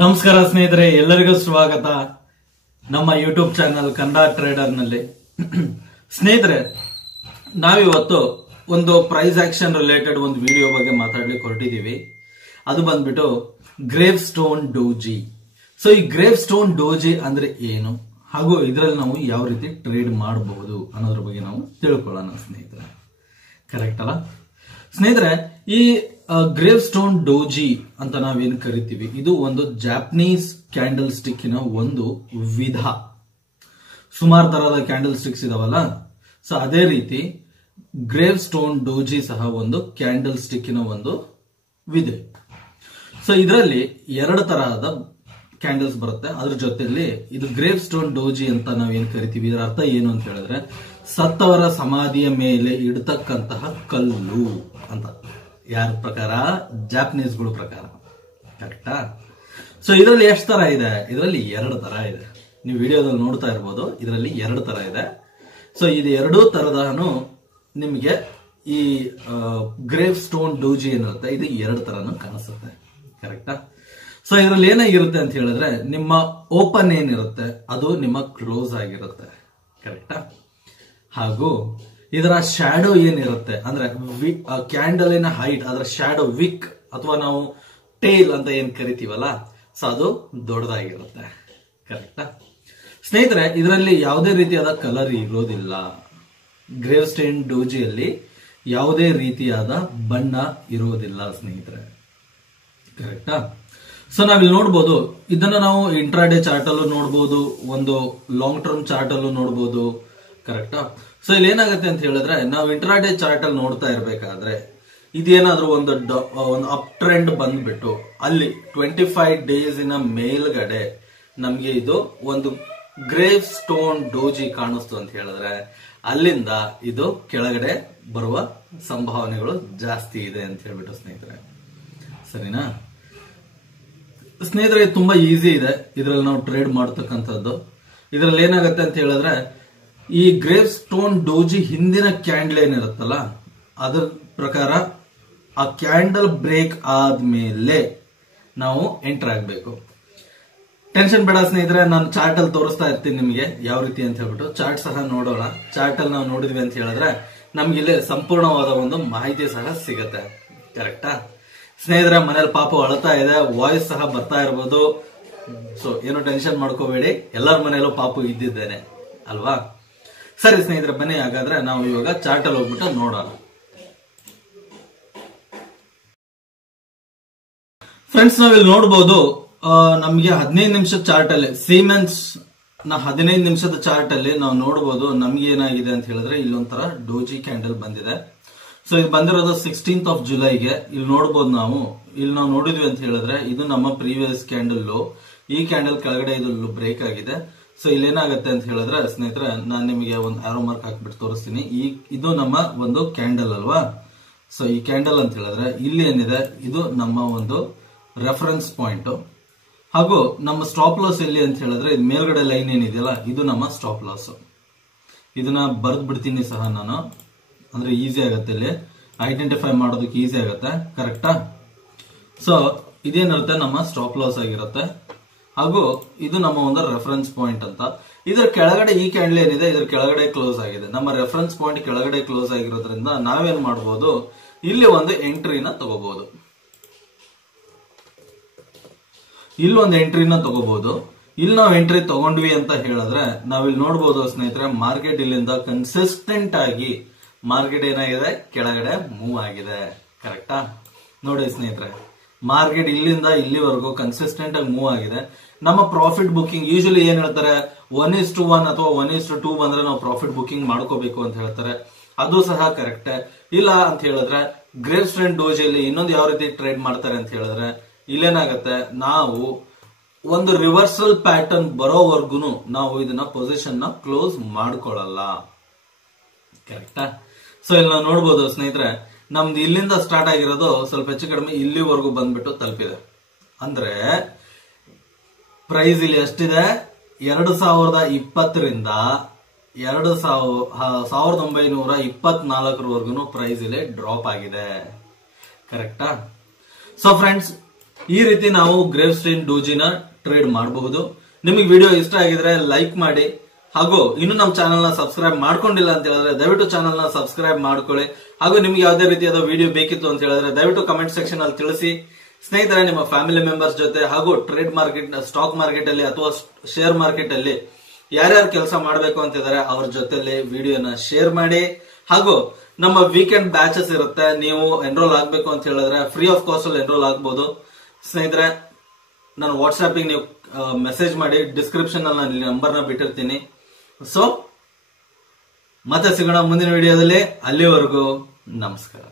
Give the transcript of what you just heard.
ನಮಸ್ಕಾರ ಸ್ನೇಹಿತರೆ, ಎಲ್ಲರಿಗೂ ಸ್ವಾಗತ ನಮ್ಮ ಯೂಟ್ಯೂಬ್ ಚಾನಲ್ ಕನ್ನಡ ಟ್ರೇಡರ್ ನಲ್ಲಿ. ಸ್ನೇಹಿತರೆ, ನಾವಿವತ್ತು ಒಂದು ಪ್ರೈಸ್ ಆಕ್ಷನ್ ರಿಲೇಟೆಡ್ ಒಂದು ವಿಡಿಯೋ ಬಗ್ಗೆ ಮಾತಾಡ್ಲಿಕ್ಕೆ ಹೊರಟಿದೀವಿ. ಅದು ಬಂದ್ಬಿಟ್ಟು ಗ್ರೇವ್ ಸ್ಟೋನ್ ಡೋಜಿ. ಸೊ ಈ ಗ್ರೇವ್ ಸ್ಟೋನ್ ಡೋಜಿ ಅಂದ್ರೆ ಏನು, ಹಾಗೂ ಇದರಲ್ಲಿ ನಾವು ಯಾವ ರೀತಿ ಟ್ರೇಡ್ ಮಾಡಬಹುದು ಅನ್ನೋದ್ರ ಬಗ್ಗೆ ನಾವು ತಿಳ್ಕೊಳ್ಳೋಣ ಸ್ನೇಹಿತರೆ. ಕರೆಕ್ಟ್ ಅಲ್ಲ ಸ್ನೇಹಿತರೆ? ಈ ಗ್ರೇವ್ ಸ್ಟೋನ್ ಡೋಜಿ ಅಂತ ನಾವೇನು ಕರಿತೀವಿ, ಇದು ಒಂದು ಜಾಪನೀಸ್ ಕ್ಯಾಂಡಲ್ ಸ್ಟಿಕ್ಕಿನ ಒಂದು ವಿಧ. ಸುಮಾರು ತರಹದ ಕ್ಯಾಂಡಲ್ ಸ್ಟಿಕ್ಸ್ ಇದಾವಲ್ಲ, ಸೊ ಅದೇ ರೀತಿ ಗ್ರೇವ್ ಸ್ಟೋನ್ ಡೋಜಿ ಸಹ ಒಂದು ಕ್ಯಾಂಡಲ್ ಸ್ಟಿಕ್ಕಿನ ಒಂದು ವಿಧೆ. ಸೊ ಇದರಲ್ಲಿ ಎರಡು ತರಹದ ಕ್ಯಾಂಡಲ್ಸ್ ಬರುತ್ತೆ. ಅದ್ರ ಜೊತೆಯಲ್ಲಿ ಇದು ಗ್ರೇವ್ ಸ್ಟೋನ್ ಡೋಜಿ ಅಂತ ನಾವೇನ್ ಕರಿತೀವಿ, ಇದರ ಅರ್ಥ ಏನು ಅಂತ ಹೇಳಿದ್ರೆ ಸತ್ತವರ ಸಮಾಧಿಯ ಮೇಲೆ ಇಡತಕ್ಕಂತಹ ಕಲ್ಲು ಅಂತ. ಯಾರ ಪ್ರಕಾರ? ಜಾಪನೀಸ್ಗಳ ಪ್ರಕಾರ. ಕರೆಕ್ಟಾ? ಸೊ ಇದರಲ್ಲಿ ಎಷ್ಟು ತರ ಇದೆ? ಇದರಲ್ಲಿ ಎರಡು ತರ ಇದೆ. ನೀವು ವಿಡಿಯೋದಲ್ಲಿ ನೋಡ್ತಾ ಇರ್ಬೋದು, ಇದರಲ್ಲಿ ಎರಡು ತರ ಇದೆ. ಸೊ ಇದು ಎರಡೂ ತರದನು ನಿಮಗೆ ಈ ಗ್ರೇವ್ ಸ್ಟೋನ್ ಡೋಜಿ ಏನಿರುತ್ತೆ, ಇದು ಎರಡು ತರನು ಕಾಣಿಸುತ್ತೆ. ಕರೆಕ್ಟಾ? ಸೊ ಇದರಲ್ಲಿ ಏನಾಗಿರುತ್ತೆ ಅಂತ ಹೇಳಿದ್ರೆ, ನಿಮ್ಮ ಓಪನ್ ಏನಿರುತ್ತೆ ಅದು ನಿಮ್ಮ ಕ್ಲೋಸ್ ಆಗಿರುತ್ತೆ. ಕರೆಕ್ಟಾ? ಹಾಗೂ ಇದರ ಶ್ಯಾಡೋ ಏನಿರುತ್ತೆ ಅಂದ್ರೆ ಕ್ಯಾಂಡಲಿನ ಹೈಟ್, ಅದರ ಶ್ಯಾಡೋ ವಿಕ್ ಅಥವಾ ನಾವು ಟೇಲ್ ಅಂತ ಏನ್ ಕರಿತೀವಲ್ಲ, ಸೊ ಅದು ದೊಡ್ಡದಾಗಿರುತ್ತೆ. ಕರೆಕ್ಟಾ ಸ್ನೇಹಿತರೆ? ಇದರಲ್ಲಿ ಯಾವುದೇ ರೀತಿಯಾದ ಕಲರ್ ಇರೋದಿಲ್ಲ. ಗ್ರೇವ್ ಸ್ಟೋನ್ ಡೋಜಿಯಲ್ಲಿ ಯಾವುದೇ ರೀತಿಯಾದ ಬಣ್ಣ ಇರೋದಿಲ್ಲ ಸ್ನೇಹಿತರೆ. ಕರೆಕ್ಟಾ? ಸೊ ನಾವಿಲ್ಲಿ ನೋಡ್ಬೋದು, ಇದನ್ನ ನಾವು ಇಂಟ್ರಾಡೇ ಚಾರ್ಟ್ ಅಲ್ಲೂ ನೋಡ್ಬೋದು, ಒಂದು ಲಾಂಗ್ ಟರ್ಮ್ ಚಾರ್ಟ್ ಅಲ್ಲೂ ನೋಡ್ಬೋದು. ಕರೆಕ್ಟಾ? ಸೊ ಇಲ್ಲಿ ಏನಾಗುತ್ತೆ ಅಂತ ಹೇಳಿದ್ರೆ, ನಾವು ಇಂಟ್ರಾಡೇ ಚಾರ್ಟ್ ಅಲ್ಲಿ ನೋಡ್ತಾ ಇರ್ಬೇಕಾದ್ರೆ ಇದೇನಾದ್ರೂ ಒಂದು ಅಪ್ ಟ್ರೆಂಡ್ ಬಂದ್ಬಿಟ್ಟು ಅಲ್ಲಿ 25 ಡೇಸಿನ ಮೇಲ್ಗಡೆ ನಮ್ಗೆ ಇದು ಒಂದು ಗ್ರೇವ್ ಸ್ಟೋನ್ ಡೋಜಿ ಕಾಣಿಸ್ತು ಅಂತ ಹೇಳಿದ್ರೆ, ಅಲ್ಲಿಂದ ಇದು ಕೆಳಗಡೆ ಬರುವ ಸಂಭಾವನೆಗಳು ಜಾಸ್ತಿ ಇದೆ ಅಂತ ಹೇಳ್ಬಿಟ್ಟು ಸ್ನೇಹಿತರೆ. ಸರಿನಾ ಸ್ನೇಹಿತರೆ? ತುಂಬಾ ಈಸಿ ಇದೆ ಇದರಲ್ಲಿ ನಾವು ಟ್ರೇಡ್ ಮಾಡತಕ್ಕಂಥದ್ದು. ಇದರಲ್ಲಿ ಏನಾಗುತ್ತೆ ಅಂತ ಹೇಳಿದ್ರೆ, ಈ ಗ್ರೇವ್ ಸ್ಟೋನ್ ಡೋಜಿ ಹಿಂದಿನ ಕ್ಯಾಂಡಲ್ ಏನಿರುತ್ತಲ್ಲ ಅದರ ಪ್ರಕಾರ ಆ ಕ್ಯಾಂಡಲ್ ಬ್ರೇಕ್ ಆದ್ಮೇಲೆ ನಾವು ಎಂಟರ್ ಆಗ್ಬೇಕು. ಟೆನ್ಷನ್ ಬೇಡ ಸ್ನೇಹಿತರೆ, ನಾನು ಚಾರ್ಟ್ ಅಲ್ಲಿ ತೋರಿಸ್ತಾ ಇರ್ತೀನಿ ನಿಮಗೆ ಯಾವ ರೀತಿ ಅಂತ ಹೇಳ್ಬಿಟ್ಟು. ಚಾರ್ಟ್ ಸಹ ನೋಡೋಣ. ಚಾರ್ಟ್ ಅಲ್ಲಿ ನಾವು ನೋಡಿದ್ವಿ ಅಂತ ಹೇಳಿದ್ರೆ ನಮ್ಗೆ ಇಲ್ಲಿ ಸಂಪೂರ್ಣವಾದ ಒಂದು ಮಾಹಿತಿ ಸಹ ಸಿಗತ್ತೆ. ಕರೆಕ್ಟಾ ಸ್ನೇಹಿತರೆ? ಮನೇಲಿ ಪಾಪು ಅಳ್ತಾ ಇದೆ, ವಾಯ್ಸ್ ಸಹ ಬರ್ತಾ ಇರ್ಬೋದು. ಸೊ ಏನು ಟೆನ್ಷನ್ ಮಾಡ್ಕೋಬೇಡಿ, ಎಲ್ಲರ ಮನೆಯಲ್ಲೂ ಪಾಪು ಇದ್ದಿದ್ದೇನೆ ಅಲ್ವಾ? ಸರಿ ಸ್ನೇಹಿತರೆ, ಬನ್ನಿ ಹಾಗಾದ್ರೆ ನಾವು ಇವಾಗ ಚಾರ್ಟ್ ಅಲ್ಲಿ ಹೋಗ್ಬಿಟ್ಟು ನೋಡೋಣ. ಫ್ರೆಂಡ್ಸ್, ನಾವಿಲ್ಲಿ ನೋಡಬಹುದು, ನಮ್ಗೆ 15 ನಿಮಿಷದ ಚಾರ್ಟ್ ಅಲ್ಲಿ ಸೀಮೆನ್ಸ್ ನ 15 ನಿಮಿಷದ ಚಾರ್ಟ್ ಅಲ್ಲಿ ನಾವು ನೋಡಬಹುದು ನಮ್ಗೆ ಏನಾಗಿದೆ ಅಂತ ಹೇಳಿದ್ರೆ, ಇಲ್ಲೊಂಥರ ಡೋಜಿ ಕ್ಯಾಂಡಲ್ ಬಂದಿದೆ. ಸೊ ಇದು ಬಂದಿರೋದು 16th of Julyಗೆ. ಇಲ್ಲಿ ನೋಡಬಹುದು ನಾವು, ಇಲ್ಲಿ ನಾವು ನೋಡಿದ್ವಿ ಅಂತ ಹೇಳಿದ್ರೆ ಇದು ನಮ್ಮ ಪ್ರೀವಿಯಸ್ ಕ್ಯಾಂಡಲ್. ಈ ಕ್ಯಾಂಡಲ್ ಕೆಳಗಡೆ ಇದು ಬ್ರೇಕ್ ಆಗಿದೆ. ಸೊ ಇಲ್ಲಿ ಏನಾಗುತ್ತೆ ಅಂತ ಹೇಳಿದ್ರೆ ಸ್ನೇಹಿತರೆ, ನಾನು ನಿಮಗೆ ಒಂದು ಆರೋ ಮಾರ್ಕ್ ಹಾಕ್ಬಿಟ್ಟು ತೋರಿಸ್ತೀನಿ. ಇದು ನಮ್ಮ ಒಂದು ಕ್ಯಾಂಡಲ್ ಅಲ್ವಾ? ಸೊ ಈ ಕ್ಯಾಂಡಲ್ ಅಂತ ಹೇಳಿದ್ರೆ ಇಲ್ಲಿ ಏನಿದೆ, ಇದು ನಮ್ಮ ಒಂದು ರೆಫರೆನ್ಸ್ ಪಾಯಿಂಟ್. ಹಾಗೂ ನಮ್ಮ ಸ್ಟಾಪ್ ಲಾಸ್ ಎಲ್ಲಿ ಅಂತ ಹೇಳಿದ್ರೆ, ಇದು ಮೇಲ್ಗಡೆ ಲೈನ್ ಏನಿದೆಯಲ್ಲ, ಇದು ನಮ್ಮ ಸ್ಟಾಪ್ ಲಾಸ್. ಇದನ್ನ ಬರ್ದ್ ಬಿಡ್ತೀನಿ ಸಹ ನಾನು, ಅಂದ್ರೆ ಈಸಿ ಆಗತ್ತೆ, ಇಲ್ಲಿ ಐಡೆಂಟಿಫೈ ಮಾಡೋದಕ್ಕೆ ಈಸಿ ಆಗತ್ತೆ. ಕರೆಕ್ಟಾ? ಸೊ ಇದೇನಿರುತ್ತೆ ನಮ್ಮ ಸ್ಟಾಪ್ ಲಾಸ್ ಆಗಿರುತ್ತೆ. ಹಾಗೂ ಇದು ನಮ್ಮ ಒಂದು ರೆಫರೆನ್ಸ್ ಪಾಯಿಂಟ್ ಅಂತ. ಇದರ ಕೆಳಗಡೆ ಈ ಕ್ಯಾಂಡಲ್ ಏನಿದೆ, ಇದರ ಕೆಳಗಡೆ ಕ್ಲೋಸ್ ಆಗಿದೆ. ನಮ್ಮ ರೆಫರೆನ್ಸ್ ಪಾಯಿಂಟ್ ಕೆಳಗಡೆ ಕ್ಲೋಸ್ ಆಗಿರೋದ್ರಿಂದ ನಾವೇನ್ ಮಾಡಬಹುದು, ಇಲ್ಲಿ ಒಂದು ಎಂಟ್ರಿನ ತಗೋಬಹುದು. ಇಲ್ಲಿ ಒಂದು ಎಂಟ್ರಿನ ತಗೋಬಹುದು. ಇಲ್ಲಿ ನಾವು ಎಂಟ್ರಿ ತಗೊಂಡ್ವಿ ಅಂತ ಹೇಳಿದ್ರೆ ನಾವಿಲ್ಲಿ ನೋಡಬಹುದು ಸ್ನೇಹಿತರೆ, ಮಾರ್ಕೆಟ್ ಇಲ್ಲಿಂದ ಕನ್ಸಿಸ್ಟೆಂಟ್ ಆಗಿ ಮಾರ್ಕೆಟ್ ಏನಾಗಿದೆ, ಕೆಳಗಡೆ ಮೂವ್ ಆಗಿದೆ. ಕರೆಕ್ಟಾ? ನೋಡಿ ಸ್ನೇಹಿತರೆ, ಮಾರ್ಕೆಟ್ ಇಲ್ಲಿಂದ ಇಲ್ಲಿವರೆಗೂ ಕನ್ಸಿಸ್ಟೆಂಟ್ ಆಗಿ ಮೂವ್ ಆಗಿದೆ. ನಮ್ಮ ಪ್ರಾಫಿಟ್ ಬುಕಿಂಗ್ ಯೂಶಲಿ ಏನ್ ಹೇಳ್ತಾರೆ, 1:1 ಅಥವಾ 1:2 ಬಂದ್ರೆ ನಾವು ಪ್ರಾಫಿಟ್ ಬುಕಿಂಗ್ ಮಾಡ್ಕೋಬೇಕು ಅಂತ ಹೇಳ್ತಾರೆ. ಅದು ಸಹ ಕರೆಕ್ಟ್ ಇಲ್ಲ ಅಂತ ಹೇಳಿದ್ರೆ, ಗ್ರೇವ್ ಸ್ಟೋನ್ ಡೋಜಿಯಲ್ಲಿ ಇನ್ನೊಂದು ಯಾವ ರೀತಿ ಟ್ರೇಡ್ ಮಾಡ್ತಾರೆ ಅಂತ ಹೇಳಿದ್ರೆ, ಇಲ್ಲೇನಾಗತ್ತೆ, ನಾವು ಒಂದು ರಿವರ್ಸಲ್ ಪ್ಯಾಟರ್ನ್ ಬರೋವರೆಗೂ ನಾವು ಇದನ್ನ ಪೊಸಿಷನ್ ನ ಕ್ಲೋಸ್ ಮಾಡ್ಕೊಳ್ಳಲ್ಲ. ಕರೆಕ್ಟಾ? ಸೊ ಇಲ್ಲಿ ನಾವು ನೋಡ್ಬೋದು ಸ್ನೇಹಿತರೆ, ನಮ್ದು ಇಲ್ಲಿಂದ ಸ್ಟಾರ್ಟ್ ಆಗಿರೋದು ಸ್ವಲ್ಪ ಹೆಚ್ಚು ಕಡಿಮೆ ಇಲ್ಲಿವರೆಗೂ ಬಂದ್ಬಿಟ್ಟು ತಲುಪಿದೆ. ಅಂದ್ರೆ ಪ್ರೈಸ್ ಇಲ್ಲಿ ಎಷ್ಟಿದೆ, 2020ರಿಂದ 1924 ಪ್ರೈಸ್ ಇಲ್ಲಿ ಡ್ರಾಪ್ ಆಗಿದೆ. ಕರೆಕ್ಟಾ? ಸೊ ಫ್ರೆಂಡ್ಸ್, ಈ ರೀತಿ ನಾವು ಗ್ರೇವ್ ಸ್ಟೇನ್ ಡೂಜಿನ ಟ್ರೇಡ್ ಮಾಡಬಹುದು. ನಿಮಗೆ ವಿಡಿಯೋ ಇಷ್ಟ ಆಗಿದ್ರೆ ಲೈಕ್ ಮಾಡಿ, ಹಾಗೂ ಇನ್ನು ನಮ್ಮ ಚಾನೆಲ್ ನ ಸಬ್ಸ್ಕ್ರೈಬ್ ಮಾಡ್ಕೊಂಡಿಲ್ಲ ಅಂತ ಹೇಳಿದ್ರೆ ದಯವಿಟ್ಟು ಚಾನೆಲ್ ನ ಸಬ್ಸ್ಕ್ರೈಬ್ ಮಾಡ್ಕೊಳ್ಳಿ. ಹಾಗೂ ನಿಮ್ಗೆ ಯಾವುದೇ ರೀತಿಯಾದ ವಿಡಿಯೋ ಬೇಕಿತ್ತು ಅಂತ ಹೇಳಿದ್ರೆ ದಯವಿಟ್ಟು ಕಮೆಂಟ್ ಸೆಕ್ಷನ್ ಅಲ್ಲಿ ತಿಳಿಸಿ. ಸ್ನೇಹಿತರೆ, ನಿಮ್ಮ ಫ್ಯಾಮಿಲಿ ಮೆಂಬರ್ಸ್ ಜೊತೆ ಹಾಗೂ ಟ್ರೇಡ್ ಮಾರ್ಕೆಟ್, ಸ್ಟಾಕ್ ಮಾರ್ಕೆಟ್ ಅಲ್ಲಿ ಅಥವಾ ಶೇರ್ ಮಾರ್ಕೆಟ್ ಅಲ್ಲಿ ಯಾರ್ಯಾರು ಕೆಲಸ ಮಾಡಬೇಕು ಅಂತಿದ್ದಾರೆ ಅವ್ರ ಜೊತೆಲಿ ವಿಡಿಯೋನ ಶೇರ್ ಮಾಡಿ. ಹಾಗೂ ನಮ್ಮ ವೀಕೆಂಡ್ ಬ್ಯಾಚಸ್ ಇರುತ್ತೆ, ನೀವು ಎನ್ರೋಲ್ ಆಗ್ಬೇಕು ಅಂತ ಹೇಳಿದ್ರೆ ಫ್ರೀ ಆಫ್ ಕಾಸ್ಟ್ ಅಲ್ಲಿ ಎನ್ರೋಲ್ ಆಗ್ಬಹುದು. ಸ್ನೇಹಿತರೆ, ನಾನು ವಾಟ್ಸ್ಆಪ್ ನೀವು ಮೆಸೇಜ್ ಮಾಡಿ, ಡಿಸ್ಕ್ರಿಪ್ಷನ್ ಅಲ್ಲಿ ನಾನು ನಂಬರ್ನ ಬಿಟ್ಟಿರ್ತೀನಿ. ಸೊ ಮತ್ತೆ ಸಿಗೋಣ ಮುಂದಿನ ವಿಡಿಯೋದಲ್ಲಿ. ಅಲ್ಲಿವರೆಗೂ ನಮಸ್ಕಾರ.